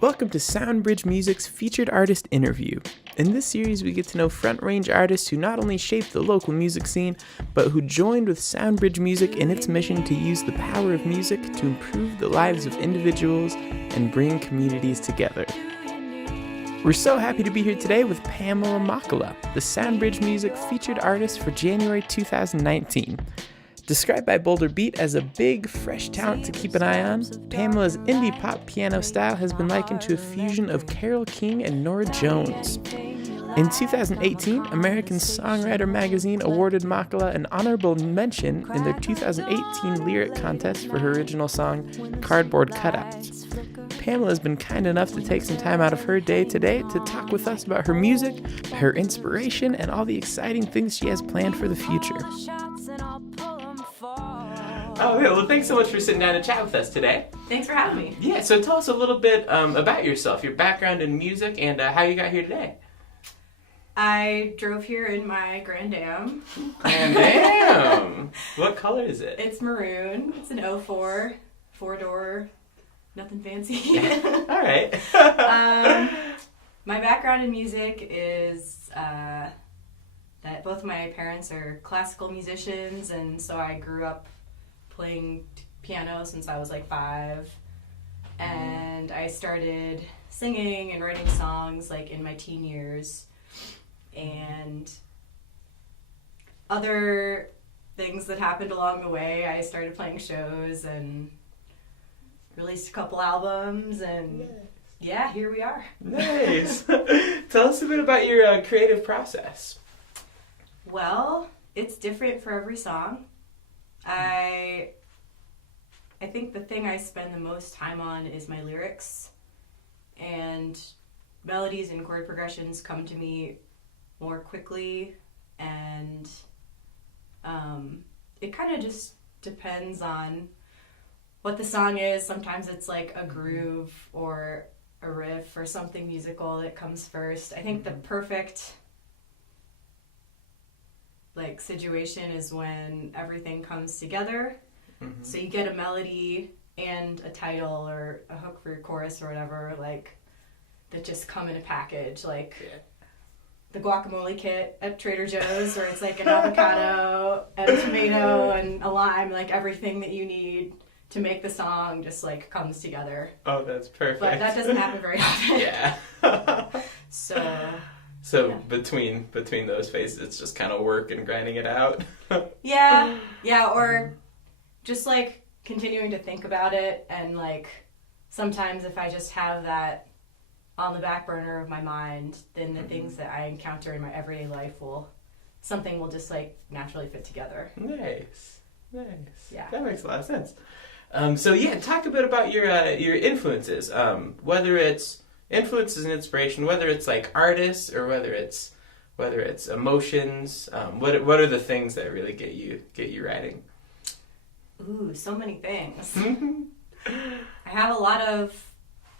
Welcome to Soundbridge Music's featured artist interview. In this series, we get to know front range artists who not only shaped the local music scene, but who joined with Soundbridge Music in its mission to use the power of music to improve the lives of individuals and bring communities together. We're so happy to be here today with Pamela Machala, the Soundbridge Music featured artist for January 2019. Described by Boulder Beat as a big, fresh talent to keep an eye on, Pamela's indie pop piano style has been likened to a fusion of Carole King and Norah Jones. In 2018, American Songwriter magazine awarded Machala an honorable mention in their 2018 lyric contest for her original song, Cardboard Cutouts. Pamela has been kind enough to take some time out of her day today to talk with us about her music, her inspiration, and all the exciting things she has planned for the future. Oh, yeah. Well, thanks so much for sitting down to chat with us today. Thanks for having me. Yeah, so tell us a little bit about yourself, your background in music, and how you got here today. I drove here in my Grand Am. Grand Am! What color is it? It's maroon. It's an 04, four-door, nothing fancy. All right. My background in music is that both my parents are classical musicians, and so I grew up playing piano since I was like 5, and I started singing and writing songs like in my teen years, and other things that happened along the way. I started playing shows and released a couple albums, and yeah, here we are. Nice. Tell us a bit about your creative process. Well, it's different for every song. I think the thing I spend the most time on is my lyrics, and melodies and chord progressions come to me more quickly, and it kind of just depends on what the song is. Sometimes it's like a groove or a riff or something musical that comes first. I think the perfect situation is when everything comes together. Mm-hmm. So you get a melody and a title or a hook for your chorus or whatever, that just come in a package, the guacamole kit at Trader Joe's, where it's like an avocado and a tomato and a lime, everything that you need to make the song just comes together. Oh, that's perfect. But that doesn't happen very often. Yeah. So yeah. between those phases, it's just kind of work and grinding it out. Yeah, or just continuing to think about it, and sometimes if I just have that on the back burner of my mind, then the things that I encounter in my everyday life something will just naturally fit together. Nice. Yeah, that makes a lot of sense. Talk a bit about your influences, whether it's influences and inspiration, whether it's artists or whether it's emotions. What are the things that really get you writing? Ooh, so many things. I have a lot of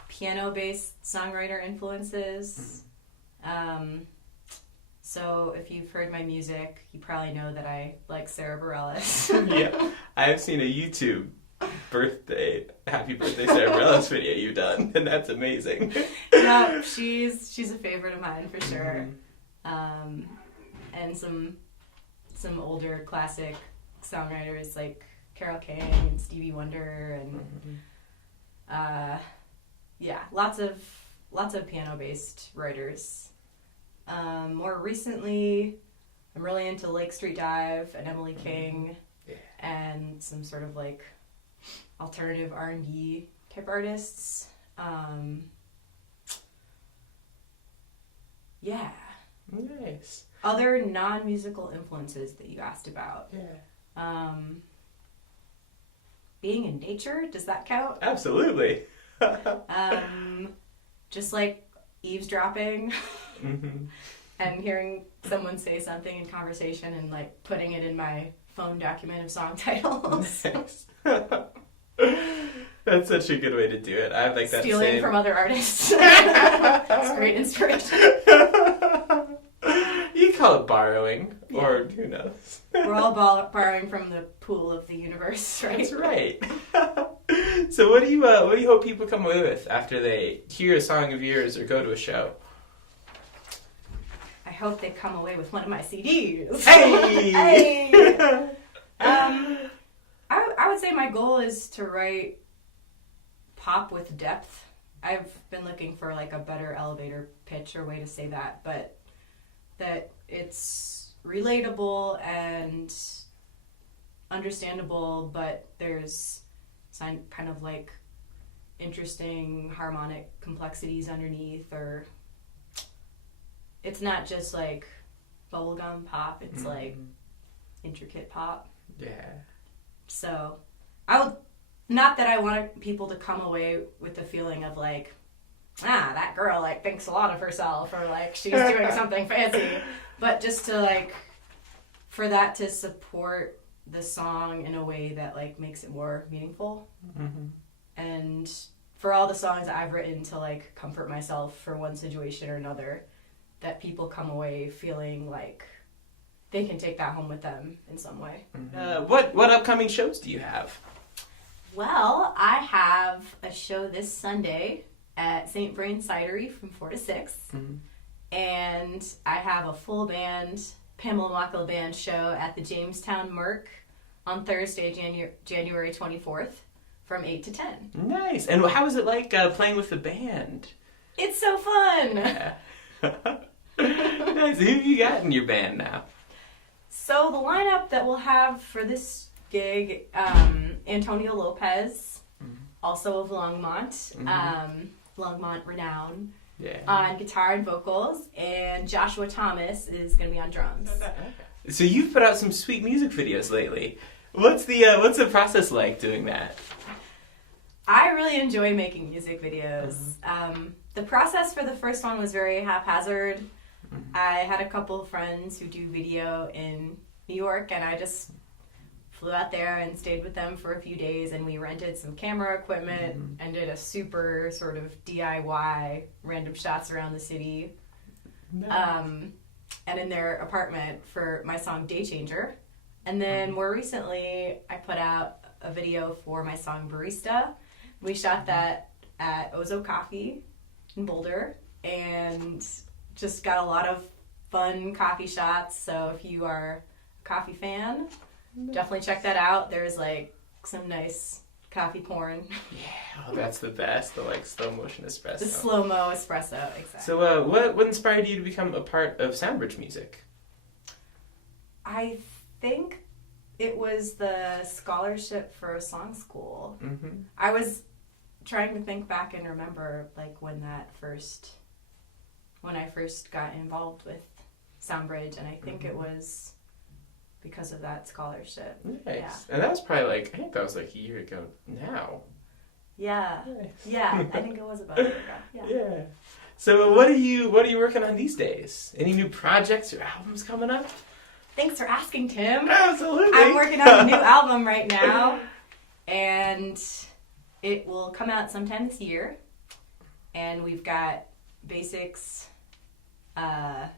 piano-based songwriter influences. So if you've heard my music, you probably know that I like Sarah Bareilles. Yeah, I've seen a YouTube happy birthday Sarah Bareilles video you've done, and that's amazing. Yeah, she's a favorite of mine for sure. And some older classic songwriters like Carole King and Stevie Wonder, and lots of piano-based writers. More recently, I'm really into Lake Street Dive and Emily King, and some sort of alternative R&B type artists. Nice. Other non-musical influences that you asked about. Yeah. Being in nature, does that count? Absolutely. Just eavesdropping and hearing someone say something in conversation and putting it in my phone document of song titles. Nice. That's such a good way to do it. I have that stealing from other artists. It's great inspiration. You call it borrowing, or who knows. We're all borrowing from the pool of the universe, right? That's right. So what do you hope people come away with after they hear a song of yours or go to a show? I hope they come away with one of my CDs. Hey! Hey! I would say my goal is to write pop with depth. I've been looking for like a better elevator pitch or way to say that, but that it's relatable and understandable, but there's some kind of like interesting harmonic complexities underneath, or it's not just like bubblegum pop, it's like intricate pop. Yeah. So I would, not that I want people to come away with the feeling of like, that girl like thinks a lot of herself, or like she's doing something fancy, but just to like, for that to support the song in a way that like makes it more meaningful. And for all the songs that I've written to like comfort myself for one situation or another, that people come away feeling like they can take that home with them in some way. What upcoming shows do you have? Well, I have a show this Sunday at St. Vrain Cidery from 4 to 6. And I have a full band, Pamela Machala Band show at the Jamestown Merc on Thursday, January 24th from 8 to 10. Nice. And how is it like playing with the band? It's so fun! Yeah. Nice. Who have you got in your band now? So the lineup that we'll have for this gig, Antonio Lopez, also of Longmont, Longmont renown, on guitar and vocals, and Joshua Thomas is going to be on drums. So you've put out some sweet music videos lately. What's the process like doing that? I really enjoy making music videos. The process for the first one was very haphazard. I had a couple of friends who do video in New York, and I just flew out there and stayed with them for a few days, and we rented some camera equipment and did a super sort of DIY random shots around the city. And in their apartment for my song Day Changer. And then more recently, I put out a video for my song Barista. We shot that at Ozo Coffee in Boulder, and just got a lot of fun coffee shots. So if you are a coffee fan, definitely check that out. There's like some nice coffee porn. Yeah, oh, that's the best. The like slow motion espresso. The slow-mo espresso, exactly. So what inspired you to become a part of Soundbridge Music? I think it was the scholarship for a song school. I was trying to think back and remember like when I first got involved with Soundbridge, and I think it was because of that scholarship. Nice. Yeah. And that was probably like, I think that was like a year ago now. Yeah. Nice. Yeah, I think it was about a year ago. Yeah. So what are you working on these days? Any new projects or albums coming up? Thanks for asking, Tim. Absolutely. I'm working on a new album right now, and it will come out sometime this year. And we've got basics,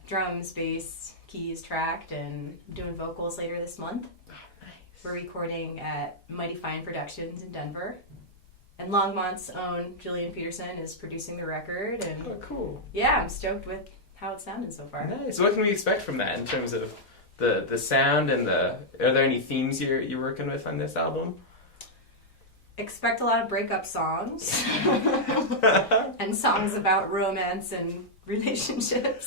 drums, bass, keys tracked, and doing vocals later this month. Oh, nice. We're recording at Mighty Fine Productions in Denver. And Longmont's own Julian Peterson is producing the record. And oh, cool. yeah, I'm stoked with how it's sounded so far. Nice. What can we expect from that in terms of the sound and are there any themes you're working with on this album? Expect a lot of breakup songs and songs about romance and relationships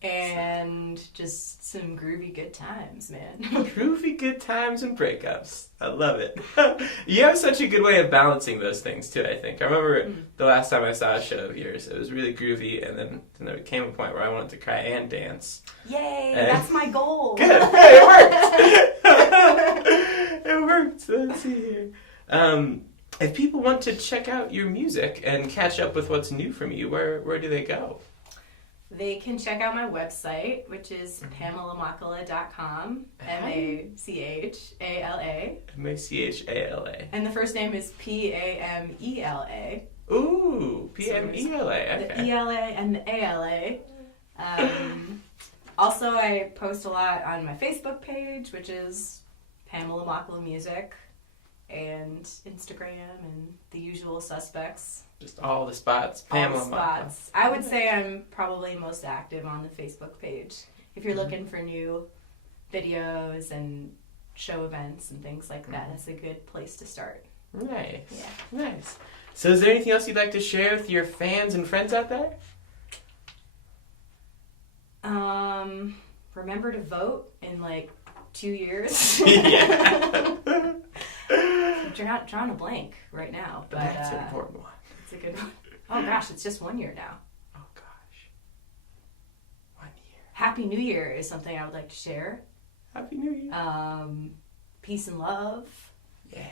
and just some groovy good times, man. Groovy good times and breakups. I love it. You have such a good way of balancing those things too, I think. I remember the last time I saw a show of yours, it was really groovy, and then there came a point where I wanted to cry and dance. Yay, that's my goal. Good. Hey, it worked. It worked. Let's see here. If people want to check out your music and catch up with what's new from you, where do they go? They can check out my website, which is pamelamachala.com, Machala. Machala. And the first name is Pamela. Ooh, Pmela. Okay. The ELA and the ALA. Also, I post a lot on my Facebook page, which is Pamela Machala Music. and Instagram and the usual suspects. Just all the spots. All Pamela the spots. I would say I'm probably most active on the Facebook page. If you're looking for new videos and show events and things like that, that's a good place to start. Nice. Yeah. Nice. So is there anything else you'd like to share with your fans and friends out there? Remember to vote in like 2 years. Yeah. I'm drawing a blank right now, but That's an important one. it's a good one. Oh gosh, it's just 1 year now. Oh gosh. 1 year. Happy New Year is something I would like to share. Happy New Year. Peace and love. Yeah.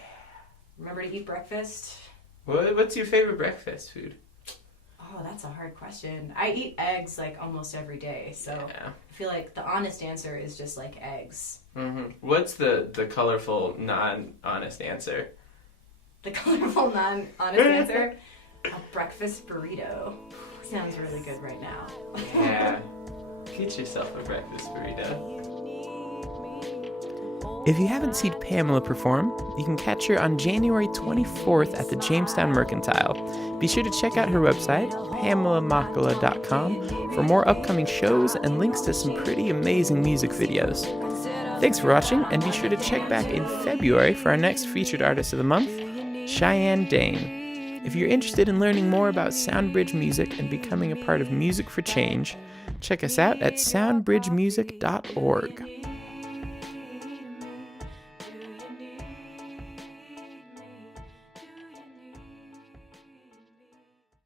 Remember to eat breakfast. What's your favorite breakfast food? Oh, that's a hard question. I eat eggs like almost every day, so Yeah. I feel like the honest answer is just like eggs. Mm-hmm. What's the colorful, non-honest answer? The colorful, non-honest answer? A breakfast burrito. Sounds really good right now. Yeah. Get yourself a breakfast burrito. If you haven't seen Pamela perform, you can catch her on January 24th at the Jamestown Mercantile. Be sure to check out her website, PamelaMachala.com, for more upcoming shows and links to some pretty amazing music videos. Thanks for watching, and be sure to check back in February for our next featured artist of the month, Cheyenne Dane. If you're interested in learning more about SoundBridge Music and becoming a part of Music for Change, check us out at soundbridgemusic.org.